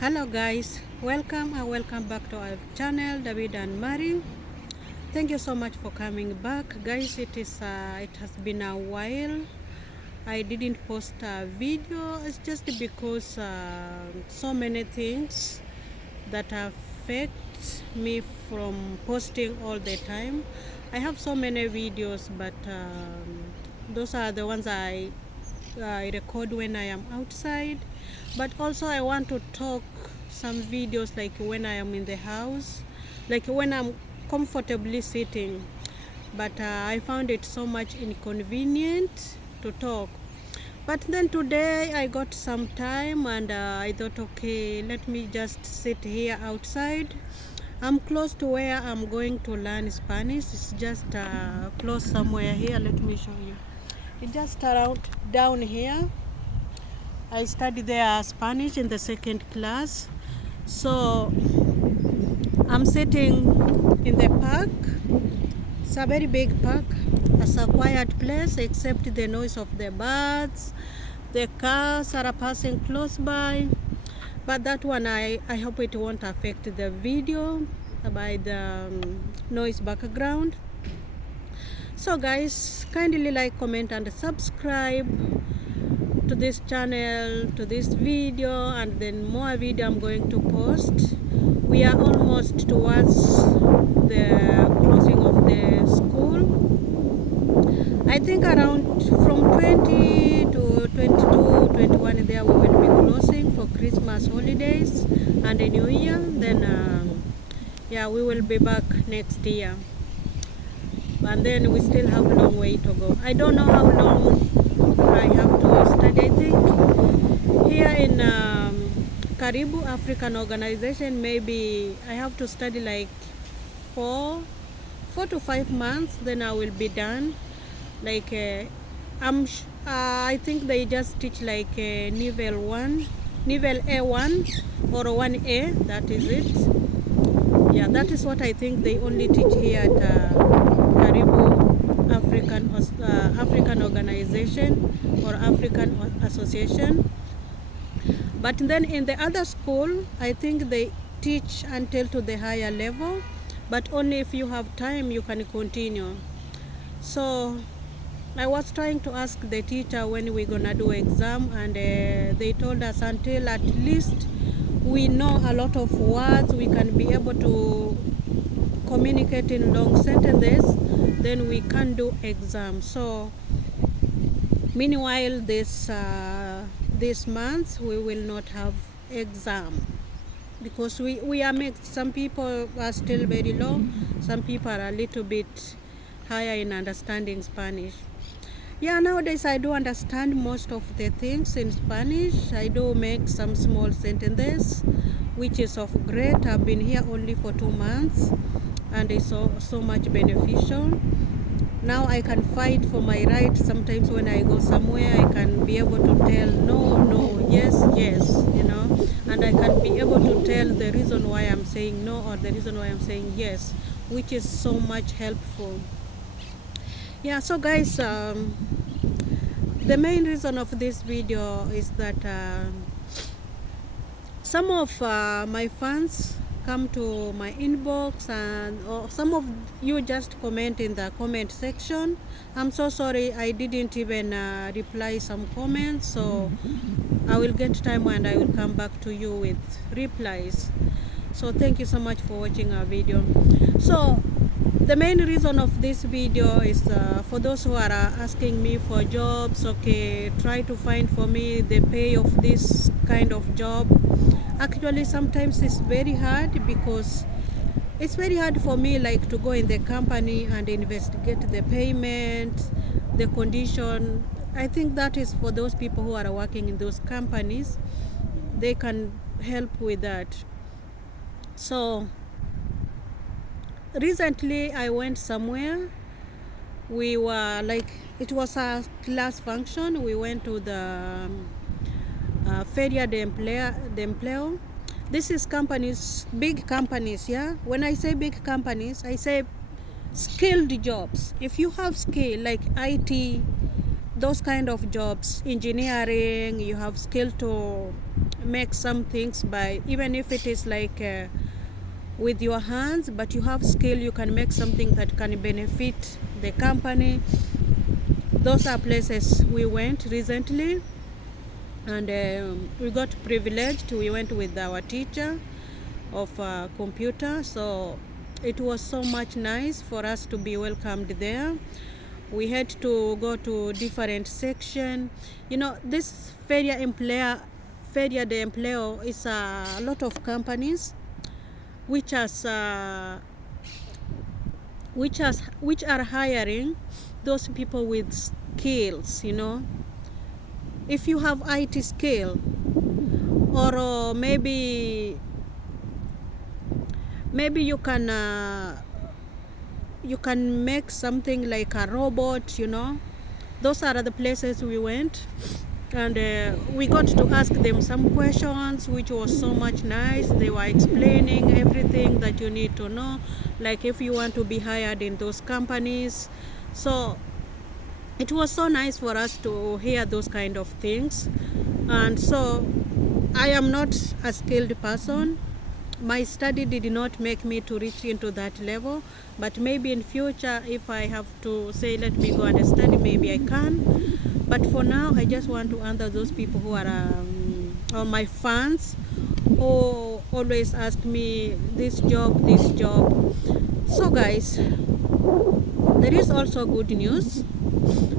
Hello guys, welcome and welcome back to our channel, David and Mary. Thank you so much for coming back, guys. It has been a while. I didn't post a video. It's just because so many things that affect me from posting all the time. I have so many videos, but those are the ones I record when I am outside, but also I want to talk some videos like when I am in the house, like when I'm comfortably sitting, but I found it so much inconvenient to talk. But then today I got some time and I thought, okay, let me just sit here outside. I'm close to where I'm going to learn Spanish. It's just close somewhere here. Let me show you. It's just around down here. I studied there Spanish in the second class. So I'm sitting in the park. It's a very big park. It's a quiet place except the noise of the birds. The cars are passing close by. But that one, I hope it won't affect the video by the noise background. So guys, kindly like, comment and subscribe to this channel, to this video, and then more video I'm going to post. We are almost towards the closing of the school. I think around from 20 to 22, 21 there we will be closing for Christmas holidays and the New Year. Then yeah, we will be back next year. And then we still have a long way to go. I don't know how long I have to study. I think here in Karibu African Organization, maybe I have to study like 4 to 5 months, then I will be done. Like I think they just teach like level A1 or 1A, that is it. Yeah, that is what I think they only teach here at Karibu African Organization or African Association. But then in the other school, I think they teach until to the higher level, but only if you have time you can continue. So I was trying to ask the teacher when we're gonna do exam, and they told us until at least we know a lot of words, we can be able to communicate in long sentences, then we can do exam. So meanwhile this month we will not have exam because we are mixed. Some people are still very low, some people are a little bit higher in understanding Spanish. Yeah, nowadays I do understand most of the things in Spanish. I do make some small sentences, which is of great. I've been here only for 2 months and it's so much beneficial. Now I can fight for my rights. Sometimes when I go somewhere, I can be able to tell no, yes, and I can be able to tell the reason why I'm saying no or the reason why I'm saying yes, which is so much helpful. Yeah, so guys, the main reason of this video is that some of my fans come to my inbox, and or some of you just comment in the comment section. I'm so sorry I didn't even reply some comments, so I will get time and I will come back to you with replies. So thank you so much for watching our video. So the main reason of this video is for those who are asking me for jobs. Okay, try to find for me the pay of this kind of job. Actually sometimes it's very hard because it's very hard for me like to go in the company and investigate the payment, the condition. I think that is for those people who are working in those companies. They can help with that. So recently I went somewhere. We were like, it was a class function. We went to the Feria de Empleo. This is companies, big companies. Yeah, when I say big companies, I say skilled jobs. If you have skill like IT, those kind of jobs, engineering, you have skill to make some things by, even if it is like with your hands, but you have skill, you can make something that can benefit the company. Those are places we went recently, and we got privileged. We went with our teacher of computer, so it was so much nice for us to be welcomed there. We had to go to different section. You know, this Feria de Empleo is a lot of companies which are hiring those people with skills. You know, if you have IT skill, or maybe you can make something like a robot, you know. Those are the places we went, and we got to ask them some questions, which was so much nice. They were explaining everything that you need to know, like if you want to be hired in those companies. So it was so nice for us to hear those kind of things. And so I am not a skilled person. My study did not make me to reach into that level, but maybe in future, if I have to say let me go and study, maybe I can. But for now, I just want to answer those people who are my fans, who always ask me this job. So guys, there is also good news,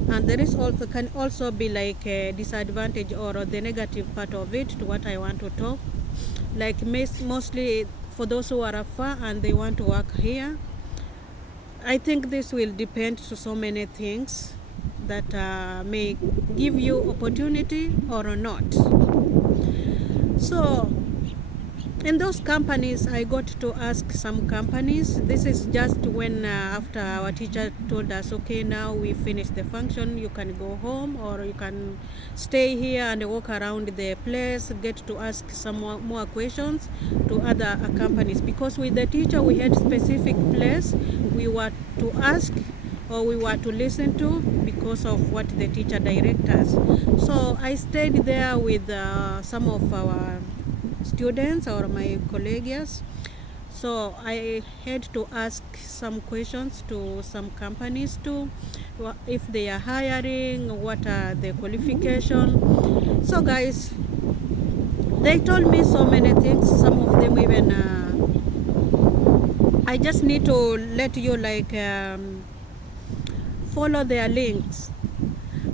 and there is also can also be like a disadvantage or the negative part of it to what I want to talk. Like mostly for those who are far and they want to work here, I think this will depend to so many things that may give you opportunity or not. So in those companies, I got to ask some companies. This is just when after our teacher told us, okay, now we finished the function, you can go home, or you can stay here and walk around the place, get to ask some more questions to other companies. Because with the teacher, we had specific place we were to ask or we were to listen to because of what the teacher directed us. So I stayed there with some of our students or my colleagues. So I had to ask some questions to some companies too, if they are hiring, what are the qualifications. So guys, they told me so many things. Some of them even I just need to let you like follow their links.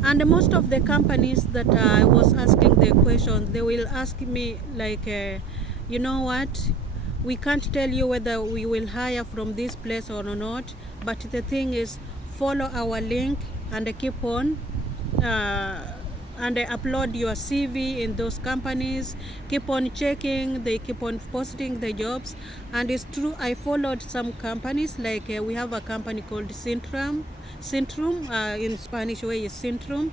And most of the companies that I was asking the questions, they will ask me like, you know what, we can't tell you whether we will hire from this place or not, but the thing is, follow our link and keep on and upload your CV in those companies. Keep on checking, they keep on posting the jobs. And it's true, I followed some companies, like we have a company called Centrum, in Spanish way is Centrum.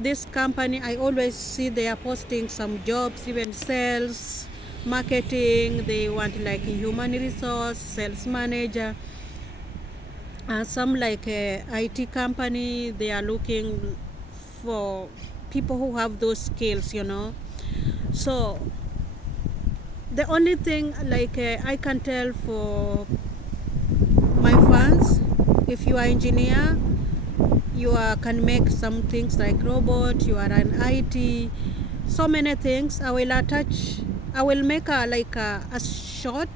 This company, I always see they are posting some jobs, even sales, marketing. They want like a human resource, sales manager. Some like a IT company, they are looking for people who have those skills, you know. So the only thing like I can tell for my fans, if you are engineer, you can make some things like robot, you are an IT, so many things. I will make a shot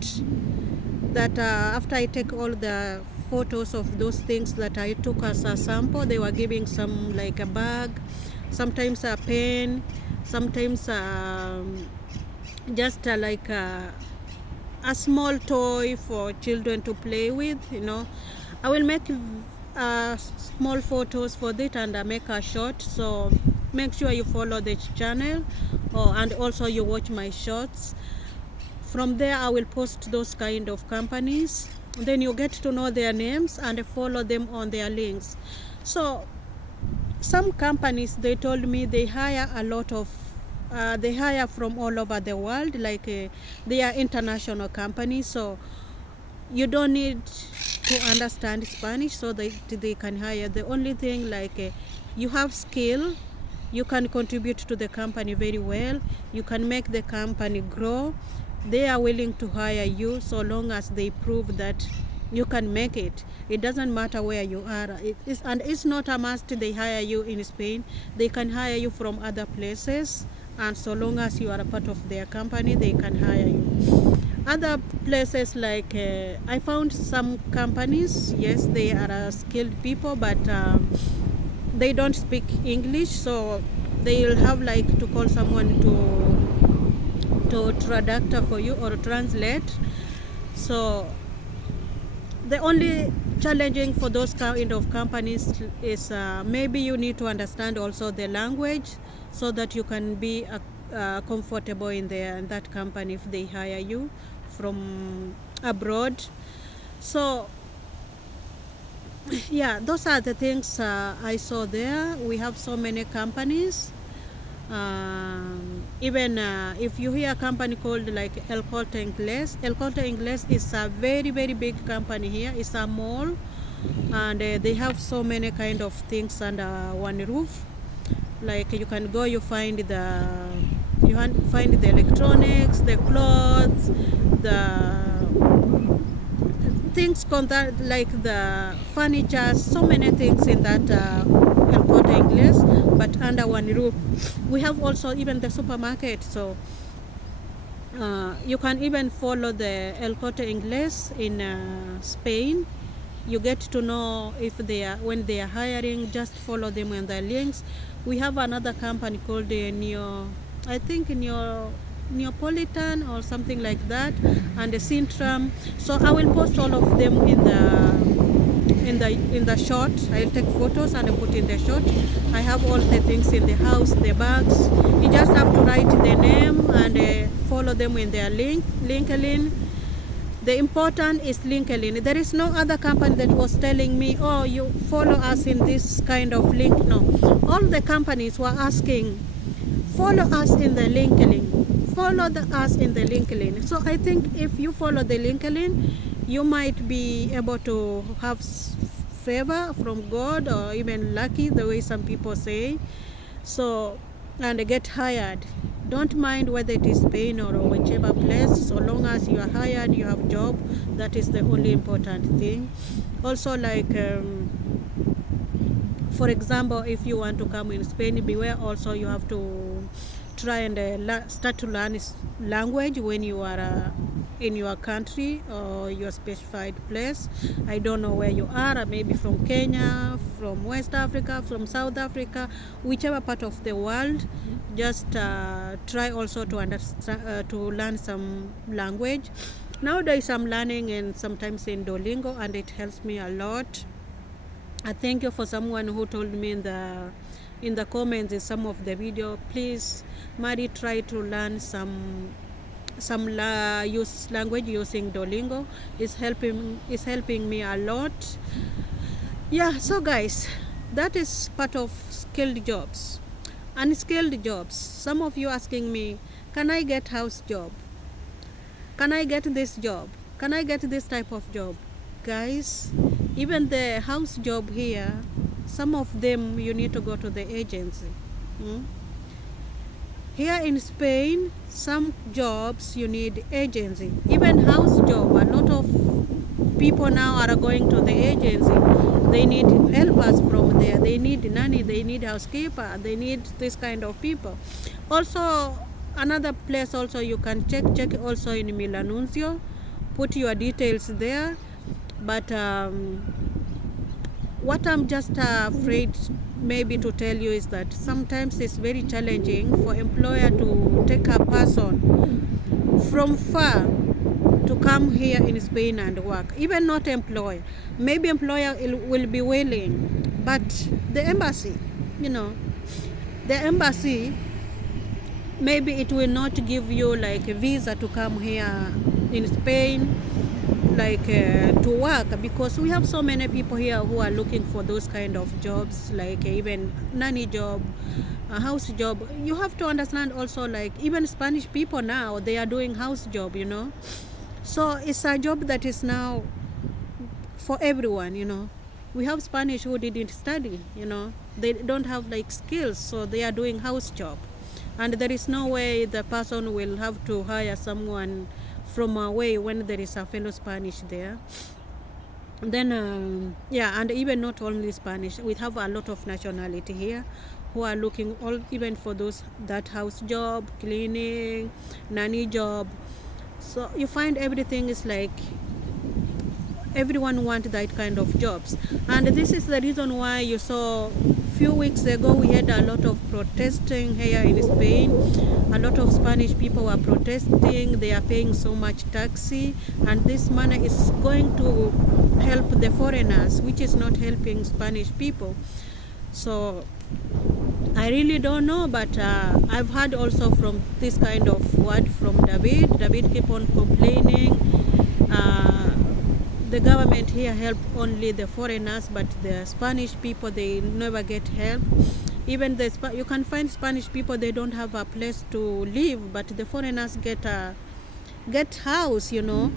that after I take all the photos of those things that I took as a sample. They were giving some like a bag, sometimes a pen, sometimes just like a small toy for children to play with, you know. I will make small photos for it and make a short. So make sure you follow the channel, and also you watch my shorts. From there I will post those kind of companies, then you get to know their names and follow them on their links. So some companies, they told me they hire a lot of they hire from all over the world, like they are international companies, so you don't need to understand Spanish so that they can hire. The only thing, like you have skill, you can contribute to the company very well. You can make the company grow. They are willing to hire you so long as they prove that you can make it. It doesn't matter where you are. And it's not a must they hire you in Spain. They can hire you from other places, and so long as you are a part of their company, they can hire you. Other places like I found some companies, yes, they are skilled people, but they don't speak English, so they'll have like to call someone to traductor for you or translate. So the only challenging for those kind of companies is maybe you need to understand also the language so that you can be comfortable in that company if they hire you from abroad. So yeah, those are the things I saw there. We have so many companies. Even if you hear a company called like El Corte Inglés is a very big company here. It's a mall, and they have so many kind of things under one roof. Like you can go, you find the electronics, the clothes, the things like the furniture, so many things in that El Corte Inglés, but under one roof. We have also even the supermarket, so you can even follow the El Corte Inglés in Spain. You get to know if when they are hiring, just follow them on the links. We have another company called Neapolitan or something like that, and the Sintram. So I will post all of them in the short. I'll take photos and I'll put in the short. I have all the things in the house, the bags. You just have to write the name and follow them in their Linkedlin. The important is Linkedlin. There is no other company that was telling me, oh, you follow us in this kind of link. No, all the companies were asking, follow us in the Linkedlin. Follow us in the Linkedlin. So I think if you follow the Linkedlin, you might be able to have favor from God, or even lucky, the way some people say. So, and get hired. Don't mind whether it is Spain or whichever place, so long as you are hired, you have job. That is the only important thing. Also, like for example, if you want to come in Spain, beware also you have to try and start to learn language when you are in your country or your specified place. I don't know where you are, maybe from Kenya, from West Africa, from South Africa, whichever part of the world. Just try also to understand, to learn some language. Nowadays I'm learning and sometimes in Duolingo, and it helps me a lot. I thank you for someone who told me in the comments in some of the video, please Mari, try to learn some use language using Duolingo. It's helping me a lot. Yeah, so guys, that is part of skilled jobs. Unskilled jobs, some of you asking me, can I get house job? Can I get this job? Can I get this type of job? Guys, even the house job here, some of them you need to go to the agency. Here in Spain, some jobs you need agency. Even house job, a lot of people now are going to the agency. They need helpers from there. They need nanny, they need housekeeper, they need this kind of people. Also, another place also you can check also in Milanunzio, put your details there. But what I'm just afraid maybe to tell you is that sometimes it's very challenging for employer to take a person from far to come here in Spain and work. Even not employer. Maybe employer will be willing, but the embassy, the embassy, maybe it will not give you like a visa to come here in Spain, like to work, because we have so many people here who are looking for those kind of jobs, like even nanny job, a house job. You have to understand also, like even Spanish people now, they are doing house job, so it's a job that is now for everyone. We have Spanish who didn't study, they don't have like skills, so they are doing house job, and there is no way the person will have to hire someone from away when there is a fellow Spanish there. Then yeah, and even not only Spanish, we have a lot of nationality here who are looking all even for those that house job, cleaning, nanny job. So you find everything is like everyone want that kind of jobs, and this is the reason why you saw few weeks ago we had a lot of protesting here in Spain. A lot of Spanish people were protesting. They are paying so much taxi, and this money is going to help the foreigners, which is not helping Spanish people. So I really don't know, but I've heard also from this kind of word from David keep on complaining. The government here help only the foreigners, but the Spanish people, they never get help. Even you can find Spanish people, they don't have a place to live, but the foreigners get house, you know.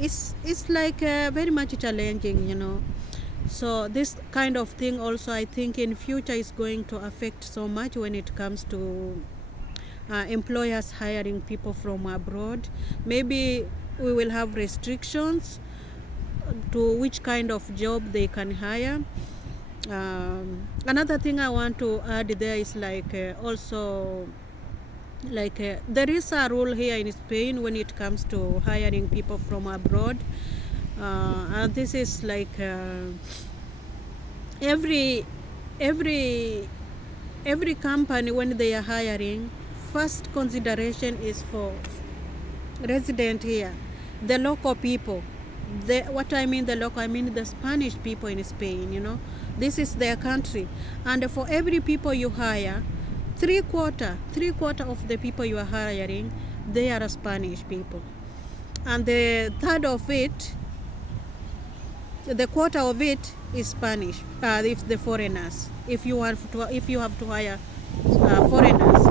It's like very much challenging, you know. So this kind of thing also, I think in future is going to affect so much when it comes to employers hiring people from abroad. Maybe we will have restrictions to which kind of job they can hire. Another thing I want to add there is like also like there is a rule here in Spain when it comes to hiring people from abroad, and this is like every company, when they are hiring, first consideration is for resident here, the local people. What I mean the local, I mean the Spanish people in Spain, you know. This is their country, and for every people you hire, three quarter of the people you are hiring, they are Spanish people, and the quarter of it is Spanish. If the foreigners, if you have to hire foreigners,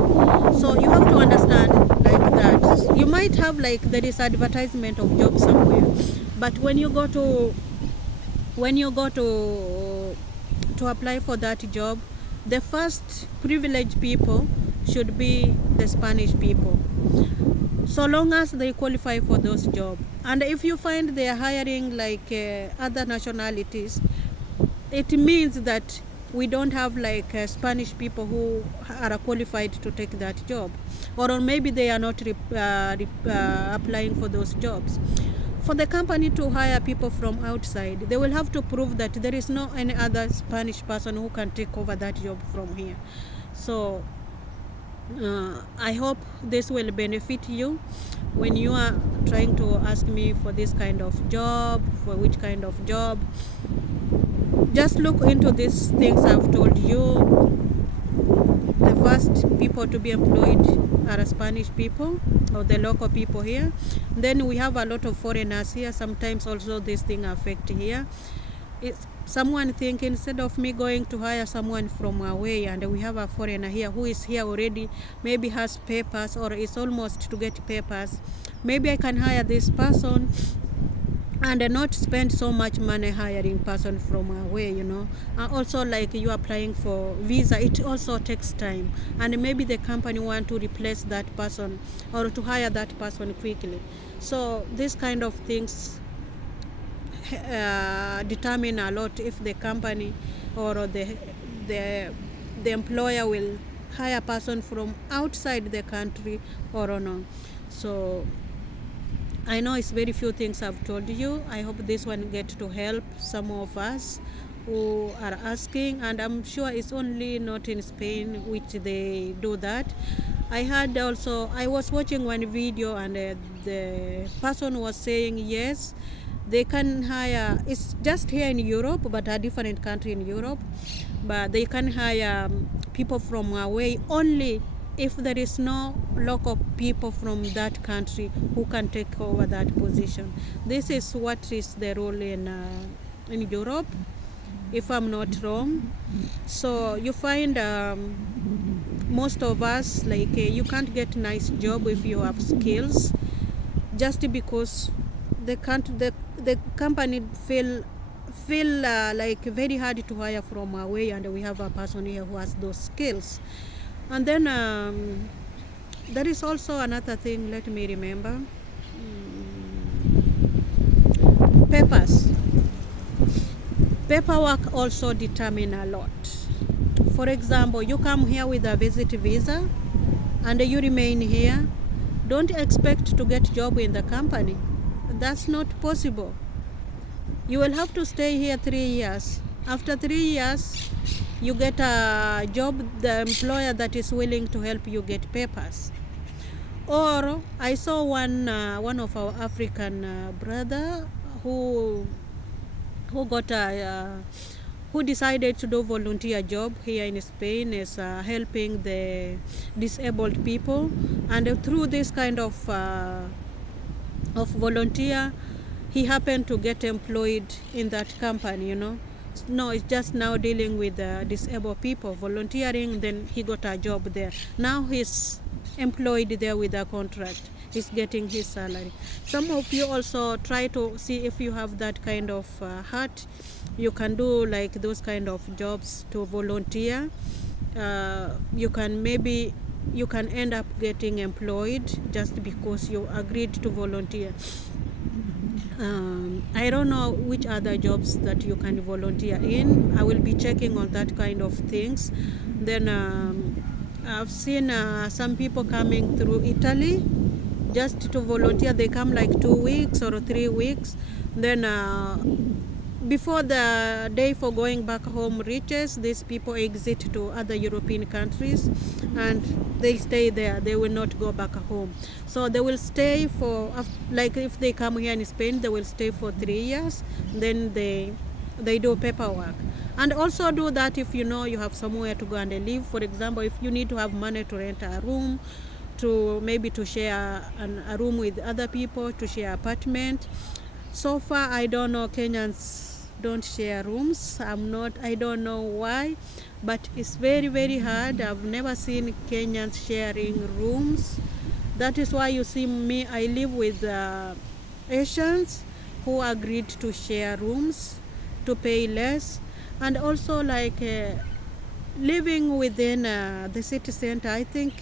so you have to understand like that. You might have like there is advertisement of job somewhere, but when you go to apply for that job, the first privileged people should be the Spanish people, so long as they qualify for those jobs. And if you find they are hiring like other nationalities, it means that we don't have like Spanish people who are qualified to take that job, or maybe they are not applying for those jobs. For the company to hire people from outside, they will have to prove that there is no any other Spanish person who can take over that job from here. So I hope this will benefit you when you are trying to ask me for this kind of job, for which kind of job. Just look into these things I've told you. The first people to be employed are Spanish people, or the local people here. Then we have a lot of foreigners here. Sometimes also this thing affect here. It's someone think, instead of me going to hire someone from away, and we have a foreigner here who is here already, maybe has papers or is almost to get papers, maybe I can hire this person and not spend so much money hiring person from away, you know. Also, like you applying for visa, it also takes time, and maybe the company want to replace that person or to hire that person quickly. So this kind of things determine a lot if the company or the employer will hire a person from outside the country or not. So I know it's very few things I've told you. I hope this one get to help some of us who are asking, and I'm sure it's only not in Spain which they do that. I heard also, I was watching one video, and the person was saying yes, they can hire, it's just here in Europe, but a different country in Europe, but they can hire people from away only if there is no local people from that country who can take over that position. This is what is the rule in Europe, if I'm not wrong. So you find most of us, like you can't get nice job if you have skills, just because the company feel feel like very hard to hire from away, and we have a person here who has those skills. And then there is also another thing, let me remember. Papers. Paperwork also determine a lot. For example, you come here with a visit visa and you remain here. Don't expect to get job in the company. That's not possible. You will have to stay here 3 years. After 3 years, you get a job, the employer that is willing to help you get papers. Or I saw one of our African brother who got a who decided to do volunteer job here in Spain, is helping the disabled people, and through this kind of volunteer, he happened to get employed in that company. No, it's just now dealing with disabled people, volunteering. Then he got a job there. Now he's employed there with a contract. He's getting his salary. Some of you also try to see if you have that kind of heart. You can do like those kind of jobs to volunteer. You can end up getting employed just because you agreed to volunteer. I don't know which other jobs that you can volunteer in. I will be checking on that kind of things. Then I've seen some people coming through Italy just to volunteer. They come like 2 weeks or 3 weeks. Then before the day for going back home reaches, these people exit to other European countries and they stay there. They will not go back home. So they will stay for, like if they come here in Spain, they will stay for 3 years. Then they do paperwork. And also do that if you know you have somewhere to go and live. For example, if you need to have money to rent a room, to maybe to share a room with other people, to share apartment. So far, I don't know, Kenyans don't share rooms. I don't know why, but it's very, very hard. I've never seen Kenyans sharing rooms. That is why you see me, I live with Asians who agreed to share rooms to pay less. And also like living within the city center, I think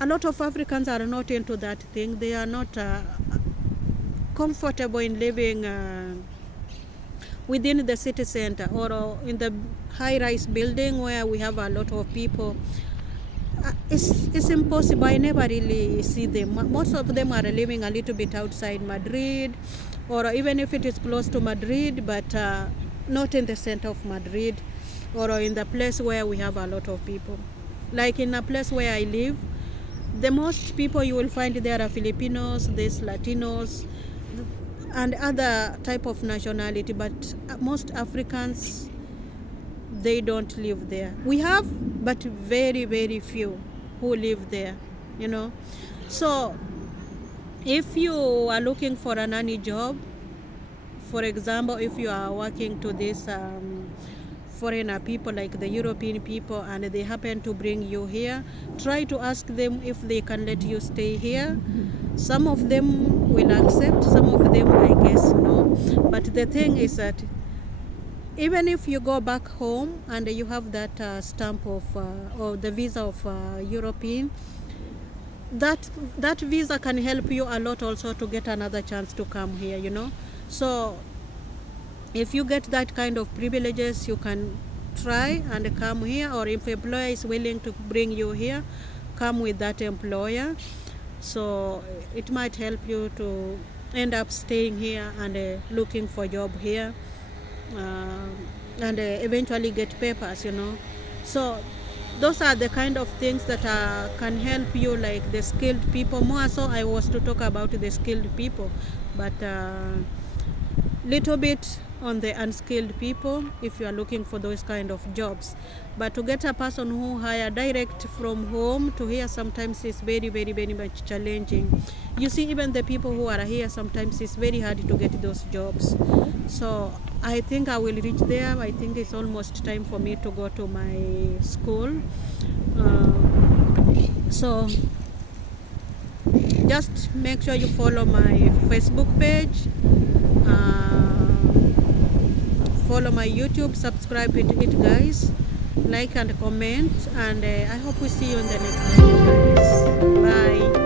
a lot of Africans are not into that thing. They are not comfortable in living within the city center or in the high-rise building where we have a lot of people. It's impossible. I never really see them. Most of them are living a little bit outside Madrid, or even if it is close to Madrid, but not in the center of Madrid, or in the place where we have a lot of people. Like in a place where I live, the most people you will find there are Filipinos, there's Latinos, and other type of nationality, but most Africans, they don't live there. We have, but very, very few who live there, So if you are looking for a nanny job, for example, if you are working to this foreigner people like the European people and they happen to bring you here, try to ask them if they can let you stay here. Some of them will accept, some of them I guess no. But the thing is that even if you go back home and you have that stamp of or the visa of European, that visa can help you a lot also to get another chance to come here, So if you get that kind of privileges, you can try and come here, or if employer is willing to bring you here, come with that employer. So it might help you to end up staying here and looking for a job here and eventually get papers, So those are the kind of things that can help you, like the skilled people. More so I was to talk about the skilled people, but little bit on the unskilled people if you are looking for those kind of jobs. But to get a person who hire direct from home to here, sometimes it's very, very, very much challenging. You see, even the people who are here, sometimes it's very hard to get those jobs. So I think I will reach there. I think it's almost time for me to go to my school. So just make sure you follow my Facebook page. follow my YouTube, subscribe it guys, like and comment, and I hope we see you in the next video guys. Bye.